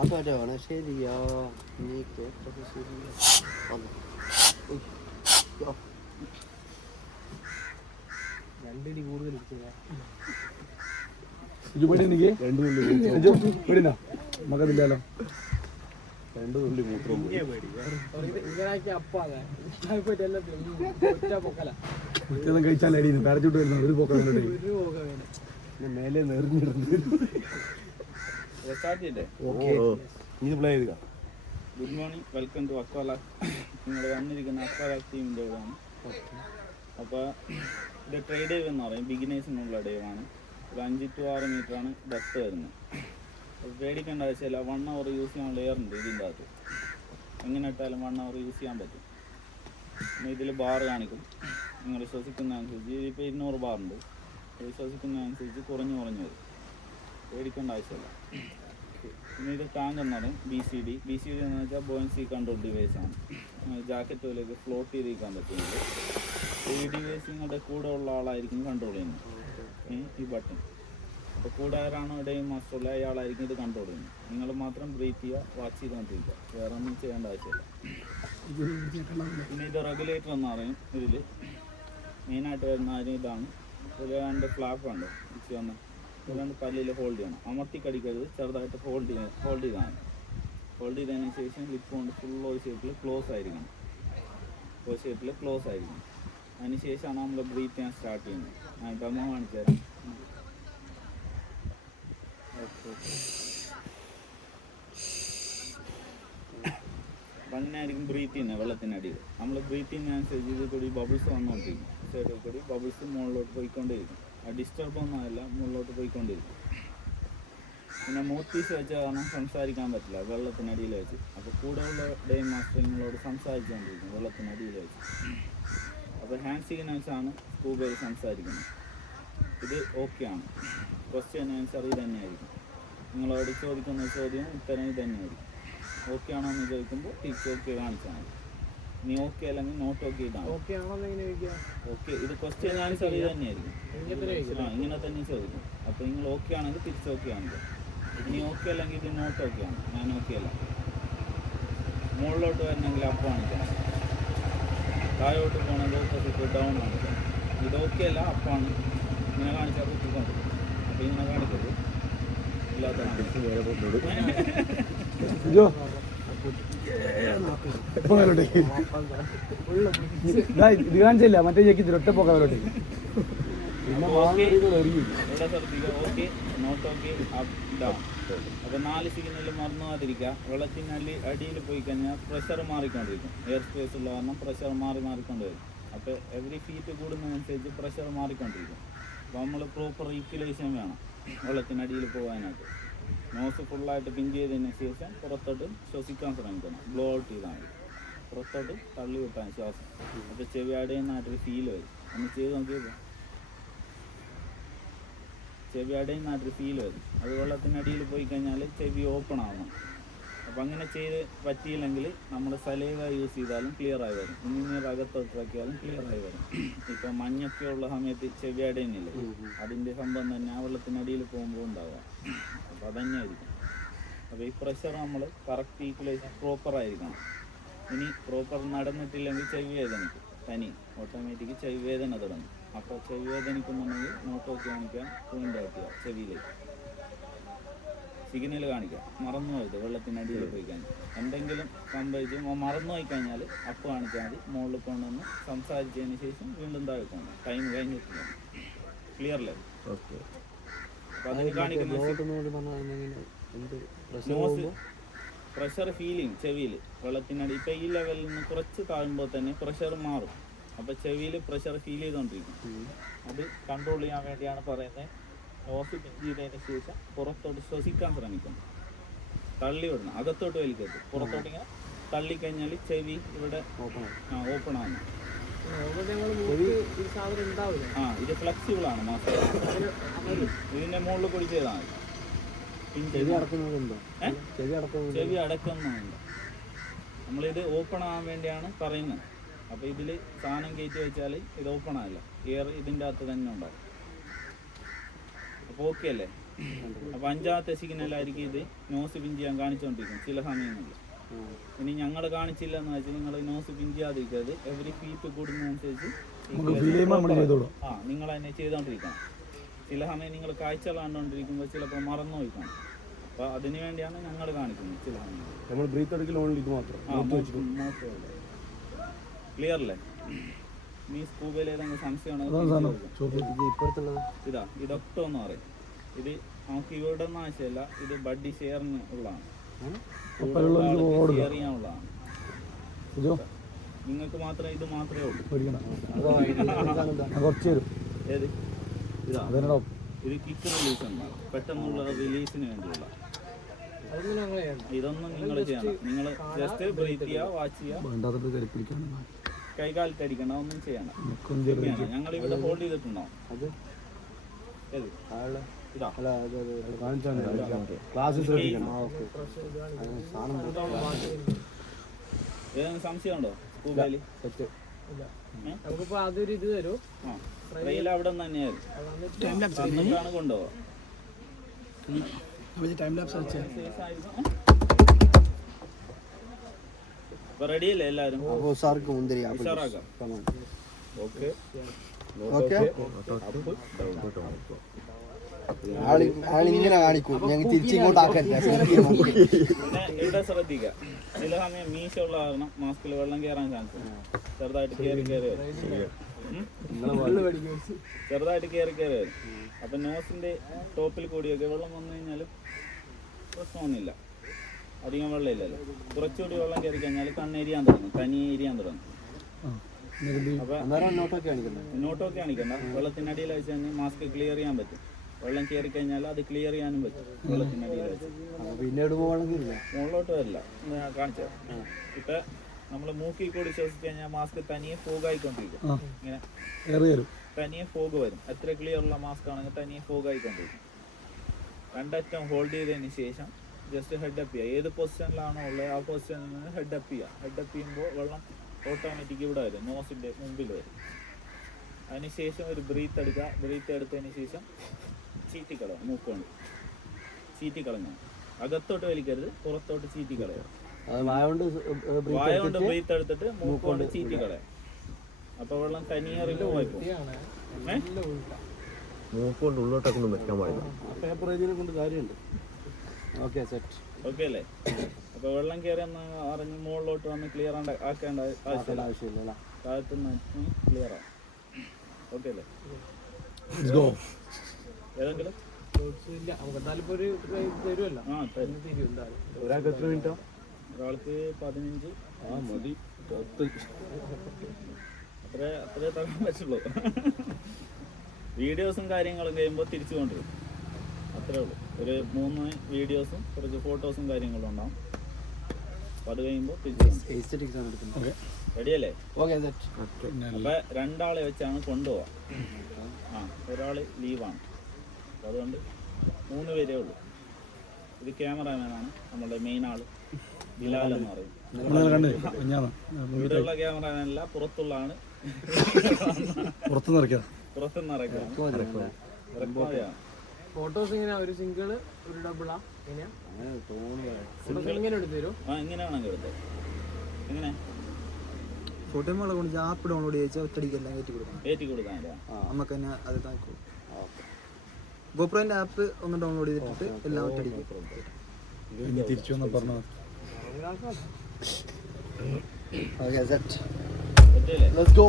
അവരാണ് ശരിയാ, നീ കേട്ടത് ശരിയാ. രണ്ടിടി കൂടുതൽ മകതില്ലാലോ 2 തുള്ളി മൂത്രം കഴിച്ചാൽ അടിയുന്നു പാരച്ചൂട്ട് വരുന്ന ഒരു പോക്ക മേലെ നെറിഞ്ഞിരുന്നു. Good morning, welcome to Aquala. നിങ്ങൾ വന്നിരിക്കുന്ന അക്വാല ടീമിൻ്റെ ഇതാണ്. അപ്പോൾ ഇത് ട്രൈ ഡൈവ് എന്ന് പറയും, ബിഗിനേഴ്സിനുള്ള ഡൈവാണ്. ഒരു 5 to 6 മീറ്ററാണ് ഡെപ്ത് വരുന്നത്. അപ്പോൾ പേടിക്കേണ്ട ആവശ്യമില്ല. 1 hour യൂസ് ചെയ്യാൻ ലെയർ ഉണ്ട് ഇതിൻ്റെ അകത്ത്. എങ്ങനെ ഇട്ടാലും 1 hour യൂസ് ചെയ്യാൻ പറ്റും. പിന്നെ ഇതിൽ ബാർ കാണിക്കും, നിങ്ങൾ ശ്വസിക്കുന്നതനുസരിച്ച്. ഇപ്പോൾ 200 ബാറുണ്ട്. ശ്വസിക്കുന്നതനുസരിച്ച് കുറഞ്ഞു വരും. പേടിക്കേണ്ട ആവശ്യമില്ല. പിന്നെ ഇത് ടാങ്ക് എന്ന് പറയും, BCD എന്ന് വെച്ചാൽ ബോയൻസി കൺട്രോൾ ഡിവൈസാണ്. ജാക്കറ്റ് പോലെയൊക്കെ ഫ്ലോട്ട് ചെയ്തിരിക്കാൻ പറ്റുന്നത്. ഈ ഡിവൈസ് നിങ്ങളുടെ കൂടെ ഉള്ള ആളായിരിക്കും കൺട്രോൾ ചെയ്യുന്നത്, ഈ ബട്ടൺ. അപ്പോൾ കൂടെ ആരാണോ ഇടയും മാസ്റ്ററില്ല അയാളായിരിക്കും ഇത് കൺട്രോൾ ചെയ്യുന്നത്. നിങ്ങൾ മാത്രം ബ്രീത്ത് ചെയ്യുക, വാച്ച് ചെയ്തുകൊണ്ടിരിക്കുക, വേറെ ഒന്നും ചെയ്യേണ്ട ആവശ്യമില്ല. പിന്നെ ഇത് റെഗുലേറ്റർ എന്ന് പറയും. ഇതിൽ മെയിനായിട്ട് വരുന്ന കാര്യം ഇതാണ്. ഒരു 2 ഫ്ലാപ്പ് ഉണ്ട് ഇച്ച് വന്ന്. ഇതുകൊണ്ട് പല്ലിൽ ഹോൾഡ് ചെയ്യണം, അമർത്തി കടിക്കരുത്, ചെറുതായിട്ട് ഹോൾഡ് ചെയ്താണ്. ഹോൾഡ് ചെയ്തതിന് ശേഷം ലിപ്പ് കൊണ്ട് ഫുൾ ഒരു ഷേപ്പിൽ ക്ലോസ് ആയിരിക്കണം. അതിന് ശേഷമാണ് നമ്മൾ ബ്രീത്ത് ചെയ്യാൻ സ്റ്റാർട്ട് ചെയ്യുന്നത്. ഞാൻ ഡെമോ കാണിച്ചു തരാം. അപ്പം അങ്ങനെയായിരിക്കും ബ്രീത്ത് ചെയ്യുന്നത് വെള്ളത്തിനടിയിൽ. നമ്മൾ ബ്രീത്ത് ചെയ്യുന്നതനുസരിച്ച് ഇതിൽ കൂടി ബബിൾസ് വന്നുകൊണ്ടിരിക്കും. സൈഡിൽ കൂടി ബബിൾസ് മുകളിലോട്ട് പോയിക്കൊണ്ടേയിരിക്കും. ഡിസ്റ്റർബൊന്നും അല്ല, മുകളിലോട്ട് പോയിക്കൊണ്ടിരിക്കും. പിന്നെ മൗത്ത് പീസ് വെച്ച കാരണം സംസാരിക്കാൻ പറ്റില്ല വെള്ളത്തിനടിയിൽ വെച്ച്. അപ്പോൾ കൂടെയുള്ള ഡൈവ് മാസ്റ്റർ നിങ്ങളോട് സംസാരിച്ചുകൊണ്ടിരിക്കും വെള്ളത്തിനടിയിൽ വെച്ച്. അപ്പോൾ ഹാൻഡ് സിഗ്നൽസാണ് സ്കൂബയിൽ സംസാരിക്കുന്നത്. ഇത് ഓക്കെയാണ്. ക്വസ്റ്റ്യൻ ആൻസർ ഇത് തന്നെയായിരിക്കും. നിങ്ങളോട് ചോദിക്കുന്ന ചോദ്യം ഉത്തരം ഇത് തന്നെയായിരിക്കും. ഓക്കെ ആണോ എന്ന് ചോദിക്കുമ്പോൾ തിരിച്ച് ഓക്കെ കാണിച്ചാൽ മതി. നീ ഓക്കെ അല്ലെങ്കിൽ നോട്ട് ഓക്കെ ഇതാണ്. ഓക്കെ, ഇത് ക്വസ്റ്റ്യൻ ആൻസർ ഇത് തന്നെയായിരിക്കും. ഇങ്ങനെ തന്നെ ചോദിക്കും. അപ്പോൾ നിങ്ങൾ ഓക്കെ ആണെങ്കിൽ തിരിച്ച് ഓക്കെ ആണെങ്കിൽ. നീ ഓക്കെ അല്ലെങ്കിൽ ഇത് നോട്ട് ഓക്കെ ആണ്. ഞാൻ ഓക്കെ അല്ല. മുകളിലോട്ട് വരണമെങ്കിൽ അപ്പ് കാണിക്കണം, താഴോട്ട് പോകണമെങ്കിൽ ഓപ്പോസിറ്റ് ഡൗൺ കാണിക്കണം. ഇത് ഓക്കെ അല്ല, അപ്പാണ്. ഇങ്ങനെ കാണിച്ചാൽ കുത്തിക്കൊണ്ട്. അപ്പോൾ ഇങ്ങനെ കാണിക്കരുത്, ഇല്ലാത്ത ഇത് കാണിച്ചില്ല മറ്റേ ചെക്കി ഒറ്റ പോക്കാലോട്ടെ. Okay, not okay, up down. അപ്പോൾ 4 സിഗ്നൽ മറന്നു പോകാതിരിക്കുക. വെള്ളത്തിനടി അടിയിൽ പോയി കഴിഞ്ഞാൽ പ്രഷർ മാറിക്കൊണ്ടിരിക്കും. എയർ സ്പേസ് ഉള്ള കാരണം പ്രഷർ മാറിക്കൊണ്ട് വരും. അപ്പോൾ എവറി ഫീറ്റ് കൂടുന്നതനുസരിച്ച് പ്രഷർ മാറിക്കൊണ്ടിരിക്കും. അപ്പോൾ നമ്മൾ പ്രോപ്പർ ഈക്വലൈസേഷൻ വേണം വെള്ളത്തിനടിയിൽ പോകാനായിട്ട്. നോസ് ഫുള്ളായിട്ട് പിൻ ചെയ്തതിന് ശേഷം പുറത്തോട്ട് ശ്വസിക്കാൻ ശ്രമിക്കണം. ബ്ലോ ഔട്ട് ചെയ്താൽ മതി. പുറത്തോട്ട് തള്ളി വിട്ടാൽ ശ്വാസം. അപ്പോൾ ചെവി അടയുന്നതായിട്ടൊരു ഫീൽ വരും. ഒന്ന് ചെയ്ത് നോക്കിയപ്പോൾ ചെവി അടയുന്നതായിട്ടൊരു ഫീൽ വരും. അത് വെള്ളത്തിനടിയിൽ പോയി കഴിഞ്ഞാൽ ചെവി ഓപ്പൺ ആവണം. അപ്പോൾ അങ്ങനെ ചെയ്ത് പറ്റിയില്ലെങ്കിൽ നമ്മൾ സലൈവ യൂസ് ചെയ്താലും ക്ലിയറായി വരും. ഇങ്ങനെ അകത്തോട്ടിറക്കിയാലും ക്ലിയറായി വരും. ഇപ്പോൾ മഞ്ഞൊക്കെ ഉള്ള സമയത്ത് ചെവി അടയുന്നില്ലേ, അതിൻ്റെ സംഭവം തന്നെ ആ വെള്ളത്തിനടിയിൽ പോകുമ്പോൾ ഉണ്ടാവുക. അപ്പോൾ അതന്നെയായിരിക്കും. അപ്പോൾ ഈ പ്രഷർ നമ്മൾ കറക്റ്റ് ഈക്വലൈസേഷൻ പ്രോപ്പറായിരിക്കണം. ഇനി പ്രോപ്പർ നടന്നിട്ടില്ലെങ്കിൽ ചെവി വേദനിക്കും. തനി ഓട്ടോമാറ്റിക് ചെവി വേദന തുടങ്ങും. അപ്പോൾ ചെവി വേദനിക്കുന്നുണ്ടെങ്കിൽ നോട്ടോക്കി കാണിക്കാം, പോയിൻ്റ് ഔട്ട് ചെയ്യുക ചെവിയിലേക്ക്. സിഗ്നൽ കാണിക്കുക, മറന്നു പോയത് വെള്ളത്തിനടിയിൽ പോയി കഴിഞ്ഞാൽ. എന്തെങ്കിലും സംഭവിച്ച് മറന്നു പോയി കഴിഞ്ഞാൽ അപ്പ് കാണിച്ചാൽ മതി. മുകളിൽ കൊണ്ടുവന്ന് സംസാരിച്ചതിന് ശേഷം വീണ്ടും താഴെ കൊണ്ടു. ടൈം കഴിഞ്ഞിട്ടില്ല. ക്ലിയർ അല്ലേ? ഓക്കെ. അപ്പോൾ അതിന് കാണിക്കുന്ന നോസ് പ്രഷർ ഫീലിംഗ് ചെവിയിൽ വെള്ളത്തിനടി. ഇപ്പോൾ ഈ ലെവലിൽ നിന്ന് കുറച്ച് താഴുമ്പോൾ തന്നെ പ്രഷർ മാറും. അപ്പോൾ ചെവിയിൽ പ്രഷർ ഫീൽ ചെയ്തുകൊണ്ടിരിക്കും. അത് കൺട്രോൾ ചെയ്യാൻ വേണ്ടിയാണ് പറയുന്നത്. നോസ് പിൻ ചെയ്തതിന് ശേഷം പുറത്തോട്ട് ശ്വസിക്കാൻ ശ്രമിക്കണം. തള്ളി വിടണം, അകത്തോട്ട് വലിക്കരുത്. പുറത്തോട്ട് ഇങ്ങനെ തള്ളിക്കഴിഞ്ഞാൽ ചെവി ഇവിടെ ഓപ്പൺ ആണ്. ഇത് ഫ്ലെക്സിബിൾ ആണ് മാസ്റ്റർ. ഇതിൻ്റെ മുകളിൽ കൂടി ചെയ്താൽ മതി. ചെവി അടക്കുന്നുണ്ട്. നമ്മളിത് ഓപ്പൺ ആകാൻ വേണ്ടിയാണ് പറയുന്നത്. അപ്പോൾ ഇതിൽ സാധനം കയറ്റി വെച്ചാൽ ഇത് ഓപ്പൺ ആവില്ല. എയർ ഇതിൻ്റെ അകത്ത് തന്നെ ഉണ്ടാവും. അപ്പോൾ ഓക്കെ അല്ലേ? അപ്പോൾ 5ാമത്തെ സിഗ്നലായിരിക്കും ഇത് നോസ് പിഞ്ച് ചെയ്യാൻ കാണിച്ചുകൊണ്ടിരിക്കും ചില സമയങ്ങളിൽ. ഇനി ഞങ്ങൾ കാണിച്ചില്ല എന്ന് വെച്ചാൽ നിങ്ങൾ നോസ് പിഞ്ച് ചെയ്യാതിരിക്കരുത്. എവറി ഫീറ്റ് കൂടുന്നതനുസരിച്ച് നിങ്ങൾ അതിനെ ചെയ്തുകൊണ്ടിരിക്കണം. ചില സമയം നിങ്ങൾ കാഴ്ച കണ്ടുകൊണ്ടിരിക്കുമ്പോൾ ചിലപ്പോൾ മറന്നു പോയിക്കണം. അപ്പോൾ അതിന് വേണ്ടിയാണ് ഞങ്ങൾ കാണിക്കുന്നത്. ചില സമയം നമ്മൾ ബ്രീത്ത് എടുക്കൽ ഓൺലി ഇത് മാത്രം. ക്ലിയർ അല്ലേ? നീ സ്കൂബയിൽ ഏതെങ്കിലും സംശയമാണോ? ഇതാ ഇതൊക്കെ എന്ന് പറയും. ഇത് നമുക്ക് ഇവിടെ ഒന്നും ആവശ്യമില്ല. ഇത് ബഡ്ഡി ഷെയറിന് ഉള്ളതാണ്, ഷെയർ ചെയ്യാനുള്ളതാണ്. നിങ്ങൾക്ക് മാത്രമേ ഇത് മാത്രമേ ഉള്ളൂ. ഏത് ഇതാ ഇത് കിക്ക് റിലീസ് ഉണ്ടാകും, പെട്ടെന്നുള്ള റിലീസിന് വേണ്ടിയുള്ള. ഇതൊന്നും നിങ്ങൾ ചെയ്യണം. നിങ്ങൾ ജസ്റ്റ് ബ്രീത്ത് ചെയ്യുക, വാച്ച് ചെയ്യുക, കൈകാലിട്ടടിക്കണം, ഒന്നും ചെയ്യണം. ഞങ്ങൾ ഇവിടെ ഹോൾഡ് ചെയ്തിട്ടുണ്ടാവും. അത് ഏത് ഇതാ ഏതെങ്കിലും സംശയമുണ്ടോ? സ്കൂബയില് നമുക്കിപ്പോ അതൊരു ഇത് തരും. ട്രെയിൽ അവിടെ നിന്ന് തന്നെയായിരുന്നു കൊണ്ടുപോവാ. അപ്പൊ റെഡിയല്ലേ എല്ലാവരും? ഉഷാറാക്കാം. ഓക്കെ ആളിങ്ങനെ കാണിക്കും, ഞങ്ങൾ തിരിച്ചിങ്ങോട്ട് ആക്കണ്ട. പിന്നെ ഇവിടെ ശ്രദ്ധിക്കുക, ചില സമയം മീശ ഉള്ള കാരണം മാസ്കിൽ വെള്ളം കയറാൻ ചാൻസ് ചെറുതായിട്ട് കയറി വരും. അപ്പം നോസിൻ്റെ ടോപ്പിൽ കൂടിയൊക്കെ വെള്ളം വന്നു കഴിഞ്ഞാൽ പ്രശ്നമൊന്നുമില്ല, അധികം വെള്ളമില്ലല്ലോ. കുറച്ചുകൂടി വെള്ളം കയറി കഴിഞ്ഞാൽ കണ്ണെരിയാൻ തുടങ്ങും, തനിയെ എരിയാൻ തുടങ്ങും. അപ്പം നോട്ടൊക്കെ കാണിക്കണ്ട, വെള്ളത്തിനടിയിൽ വെച്ച് തന്നെ മാസ്ക് ക്ലിയർ ചെയ്യാൻ പറ്റും. വെള്ളം കയറി കഴിഞ്ഞാൽ അത് ക്ലിയർ ചെയ്യാനും പറ്റും വെള്ളത്തിനടിയിൽ വെച്ച്. മുകളിലോട്ട് വരില്ല, കാണിച്ചു. ഇപ്പം നമ്മൾ മൂക്കിൽ കൂടി ശ്വസിച്ച് കഴിഞ്ഞാൽ മാസ്ക് തനിയെ ഫോഗായിക്കൊണ്ടിരിക്കും. ഇങ്ങനെ തനിയെ ഫോഗ് വരും. എത്ര ക്ലിയർ ഉള്ള മാസ്ക് ആണെങ്കിൽ തനിയെ ഫോഗായിക്കൊണ്ടിരിക്കും. രണ്ടറ്റം ഹോൾഡ് ചെയ്തതിന് ശേഷം ജസ്റ്റ് ഹെഡ് അപ്പ് ചെയ്യുക. ഏത് പൊസിഷനിലാണോ ഉള്ളത് ആ പൊസിഷനിൽ നിന്ന് ഹെഡ് അപ്പ് ചെയ്യുക. ഹെഡ് അപ്പ് ചെയ്യുമ്പോൾ വെള്ളം ഓട്ടോമാറ്റിക് ഇവിടെ വരും, നോസിൻ്റെ മുമ്പിൽ വരും. അതിനുശേഷം ഒരു ബ്രീത്ത് എടുക്കുക. ബ്രീത്ത് എടുത്തതിന് ശേഷം ചീറ്റിക്കളയുക. മൂക്കൊണ്ട് ചീറ്റിക്കളഞ്ഞാൽ അകത്തോട്ട് വലിക്കരുത്, പുറത്തോട്ട് ചീറ്റിക്കളയുക. വായ കൊണ്ട് ബ്രീത്ത് എടുത്തിട്ട് മൂക്കൊണ്ട് ചീറ്റിക്കളയാം. അപ്പൊ വെള്ളം തനിയെ റിമൂവ് ആയി പോകും. മൂക്കൊണ്ട് ഉള്ളോട്ടൊക്കെ വെക്കാൻ പാടില്ല. ഓക്കെ അല്ലേ? അപ്പൊ വെള്ളം കയറി അറിഞ്ഞ് മുകളിലോട്ട് വന്ന് ക്ലിയർ ആക്കേണ്ട ആവശ്യമില്ല. താഴത്ത് നിന്ന് ക്ലിയർ ആവും. ഓക്കെ അല്ലേ? ഏതെങ്കിലും ഒരാൾക്ക് 15 മതി. അത്രേ തരാൻ പറ്റുള്ളൂ. വീഡിയോസും കാര്യങ്ങളും കഴിയുമ്പോൾ തിരിച്ചു കൊണ്ടുവരും, അത്രേ ഉള്ളൂ. ഒരു 3 വീഡിയോസും കുറച്ച് ഫോട്ടോസും കാര്യങ്ങളും ഉണ്ടാവും. അപ്പം അത് കഴിയുമ്പോൾ തിരിച്ചു റെഡിയല്ലേ? അപ്പം 2 ആളെ വെച്ചാണ് കൊണ്ടുപോവാ. ഒരാൾ ലീവാണ്. അപ്പം അതുകൊണ്ട് 3 പേരേ ഉള്ളൂ. ഇത് ക്യാമറാമാനാണ് നമ്മളുടെ മെയിൻ ആള്, ബിലാൽ എന്ന് പറയും. ഇവിടെയുള്ള ക്യാമറാമാനല്ല, പുറത്തുള്ള ആണ്. പുറത്തുനിന്ന് ഇറക്കാം. ഫോട്ടോസ് ഇങ്ങനെ ഒരു സിംഗിള് ഒരു ഡബിളാ ഇങ്ങനെ എടുത്തു തരും. ഇങ്ങനെ വേണമെങ്കിൽ എടുത്തേ. എങ്ങനെ ഫോട്ടോ കൊണ്ട് ആപ്പ് ഡൗൺലോഡ് ചെയ്യിച്ചാൽ ഒറ്റടിക്കെല്ലാം കയറ്റി കൊടുക്കാം. നമുക്ക് തന്നെ അത് താക്കോളും. ഗോപ്രോന്റെ ആപ്പ് ഒന്ന് ഡൗൺലോഡ് ചെയ്തിട്ട് എല്ലാം ഒറ്റടിക്കും. തിരിച്ചു വന്ന് പറഞ്ഞു. Okay, let's go.